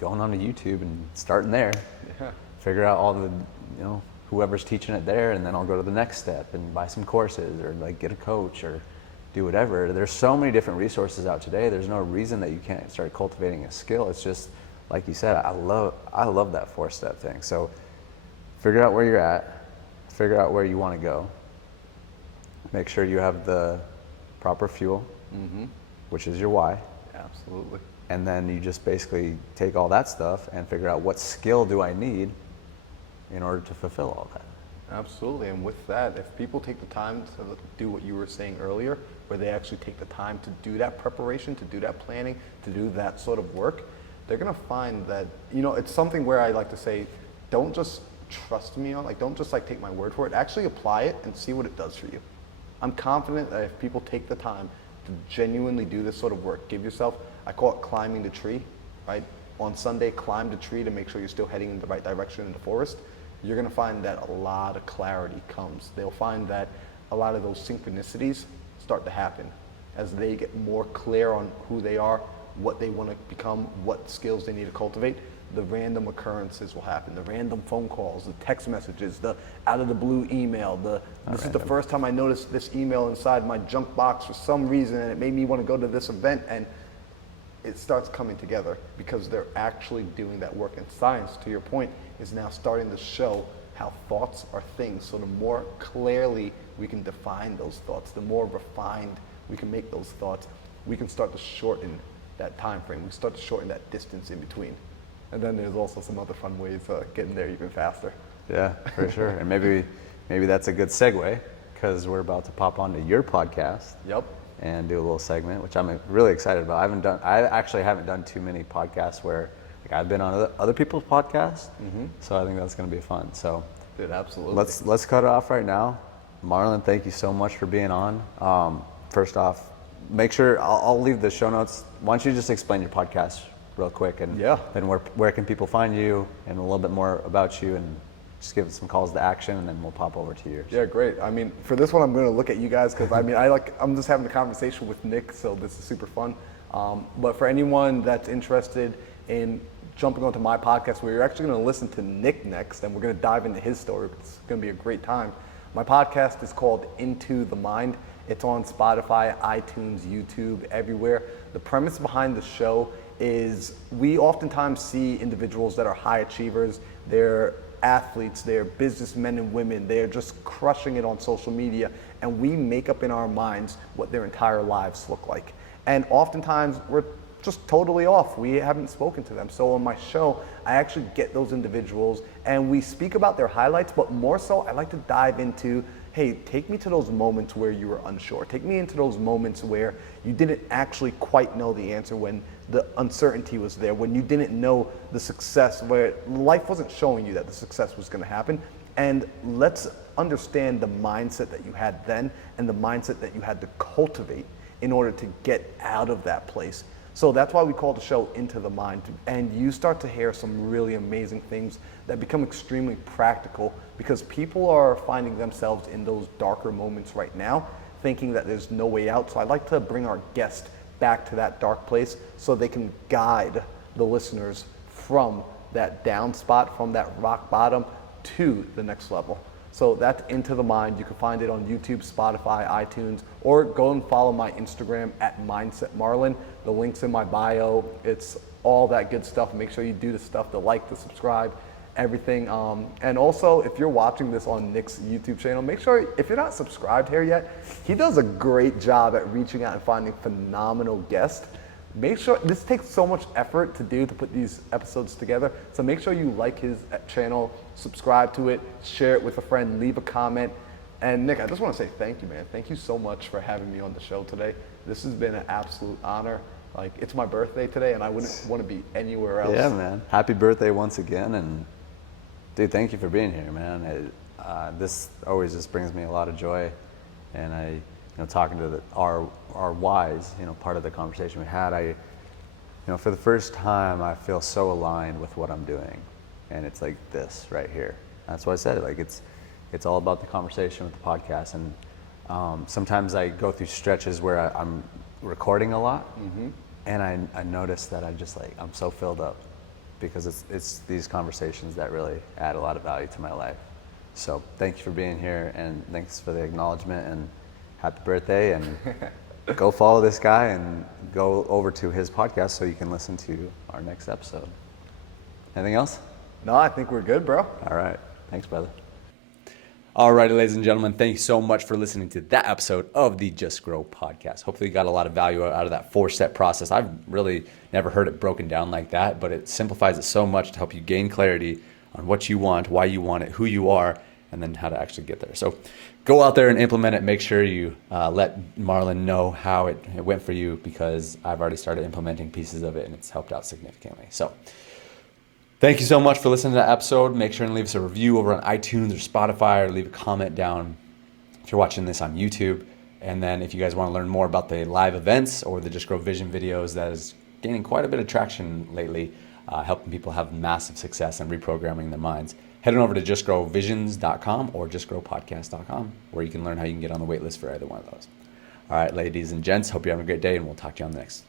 going on to YouTube and starting there, figure out all the, whoever's teaching it there, and then I'll go to the next step and buy some courses or like get a coach or do whatever. There's so many different resources out today. There's no reason that you can't start cultivating a skill. It's just, like you said, I love that 4-step thing. So figure out where you're at, figure out where you want to go. Make sure you have the proper fuel, which is your why. Absolutely. And then you just basically take all that stuff and figure out what skill do I need in order to fulfill all that. Absolutely. And with that, if people take the time to do what you were saying earlier, where they actually take the time to do that preparation, to do that planning, to do that sort of work, they're going to find that, it's something where I like to say, don't just trust me on, don't just take my word for it. Actually apply it and see what it does for you. I'm confident that if people take the time to genuinely do this sort of work, give yourself, I call it climbing the tree, right? On Sunday, climb the tree to make sure you're still heading in the right direction in the forest. You're gonna find that a lot of clarity comes. They'll find that a lot of those synchronicities start to happen as they get more clear on who they are, what they wanna become, what skills they need to cultivate. The random occurrences will happen, the random phone calls, the text messages, the out of the blue email, this is the first time I noticed this email inside my junk box for some reason and it made me want to go to this event, and it starts coming together because they're actually doing that work. And science, to your point, is now starting to show how thoughts are things. So the more clearly we can define those thoughts, the more refined we can make those thoughts, we can start to shorten that time frame. We start to shorten that distance in between. And then there's also some other fun ways of getting there even faster. Yeah, for sure. And maybe that's a good segue, because we're about to pop onto your podcast. Yep. And do a little segment, which I'm really excited about. I actually haven't done too many podcasts where I've been on other people's podcasts. So I think that's going to be fun. So dude, absolutely. Let's cut it off right now. Marlon, thank you so much for being on. First off, make sure I'll leave the show notes. Why don't you just explain your podcast real quick, and then where can people find you, and a little bit more about you, and just give some calls to action, and then we'll pop over to yours. Yeah, great. I mean, for this one, I'm going to look at you guys because I'm just having a conversation with Nick, so this is super fun. But for anyone that's interested in jumping onto my podcast, where you're actually going to listen to Nick next, and we're going to dive into his story. It's going to be a great time. My podcast is called Into the Mind. It's on Spotify, iTunes, YouTube, everywhere. The premise behind the show is we oftentimes see individuals that are high achievers. They're athletes, they're businessmen and women, they're just crushing it on social media, and we make up in our minds what their entire lives look like. And oftentimes we're just totally off. We haven't spoken to them. So on my show, I actually get those individuals and we speak about their highlights, but more so I like to dive into, hey, take me to those moments where you were unsure. Take me into those moments where you didn't actually quite know the answer, when the uncertainty was there, when you didn't know the success, where life wasn't showing you that the success was going to happen. And let's understand the mindset that you had then and the mindset that you had to cultivate in order to get out of that place. So that's why we call the show Into the Mind. And you start to hear some really amazing things that become extremely practical, because people are finding themselves in those darker moments right now, thinking that there's no way out. So I'd like to bring our guest back to that dark place so they can guide the listeners from that down spot, from that rock bottom to the next level. So that's Into the Mind. You can find it on YouTube, Spotify, iTunes, or go and follow my Instagram at Mindset Marlon. The link's in my bio. It's all that good stuff. Make sure you do the stuff, the like, the subscribe, everything. And also, if you're watching this on Nick's YouTube channel, make sure, if you're not subscribed here yet, he does a great job at reaching out and finding phenomenal guests. Make sure, this takes so much effort to do, to put these episodes together. So make sure you like his channel, subscribe to it, share it with a friend, leave a comment. And Nick, I just want to say thank you, man. Thank you so much for having me on the show today. This has been an absolute honor. Like, it's my birthday today, and I wouldn't want to be anywhere else. Yeah, man. Happy birthday once again. And dude, thank you for being here, man. This always just brings me a lot of joy. And talking to our whys, part of the conversation we had, for the first time, I feel so aligned with what I'm doing. And it's like this right here. That's why I said it. Like, it's all about the conversation with the podcast. And sometimes I go through stretches where I'm recording a lot. And I notice that I'm so filled up because it's these conversations that really add a lot of value to my life. So thank you for being here, and thanks for the acknowledgement, and happy birthday. And go follow this guy and go over to his podcast so you can listen to our next episode. Anything else? No, I think we're good, bro. All right. Thanks, brother. All righty, ladies and gentlemen, thank you so much for listening to that episode of the Just Grow podcast. Hopefully you got a lot of value out of that 4-step process. I've really never heard it broken down like that, but it simplifies it so much to help you gain clarity on what you want, why you want it, who you are, and then how to actually get there. So go out there and implement it. Make sure you let Marlon know how it went for you, because I've already started implementing pieces of it and it's helped out significantly. So thank you so much for listening to that episode. Make sure and leave us a review over on iTunes or Spotify, or leave a comment down if you're watching this on YouTube. And then if you guys want to learn more about the live events or the Just Grow Vision videos, that is gaining quite a bit of traction lately, helping people have massive success and reprogramming their minds, head on over to justgrowvisions.com or justgrowpodcast.com, where you can learn how you can get on the wait list for either one of those. All right, ladies and gents, hope you're having a great day, and we'll talk to you on the next.